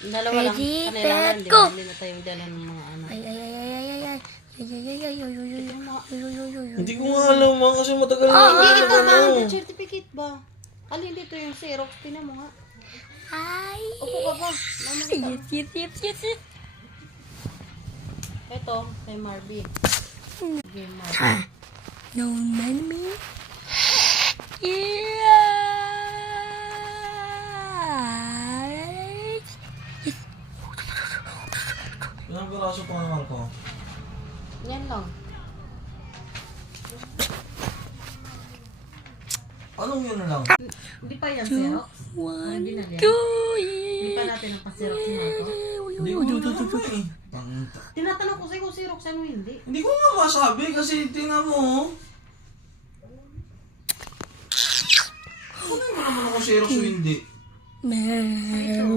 Dalawa lang. Ready, Kailangan, set, di go! ba? Hindi na tayong dala ng mga ano. Ay, ay, ay, ay, ay, ay, ay. Ay, ay, ay, ay, ay, ay, ay, ay, ay, ay. Hindi ko nga alam ma kasi matagal na Hindi ako ito ano. ma, certificate ba? Alin dito yung Xerox? Tinan mo nga. Ay. Upo ka ba? Mama kita. Yes, yes, yes, yes, yes. Ito, kay Marvin. Kay Marvin. No money. Yes. Ilang piraso pa nga ko? Yan lang. Anong yun lang? Hindi pa yan Xerox? One, Hindi na yan. two, Hindi pa natin ang pa-Xerox si Marco. Hindi ko alam eh. Pangita. Tinatanong ko sa'yo kung Xerox ano hindi. Hindi ko nga masabi kasi tingnan mo. Ano mo naman ako Xerox o hindi? Meow.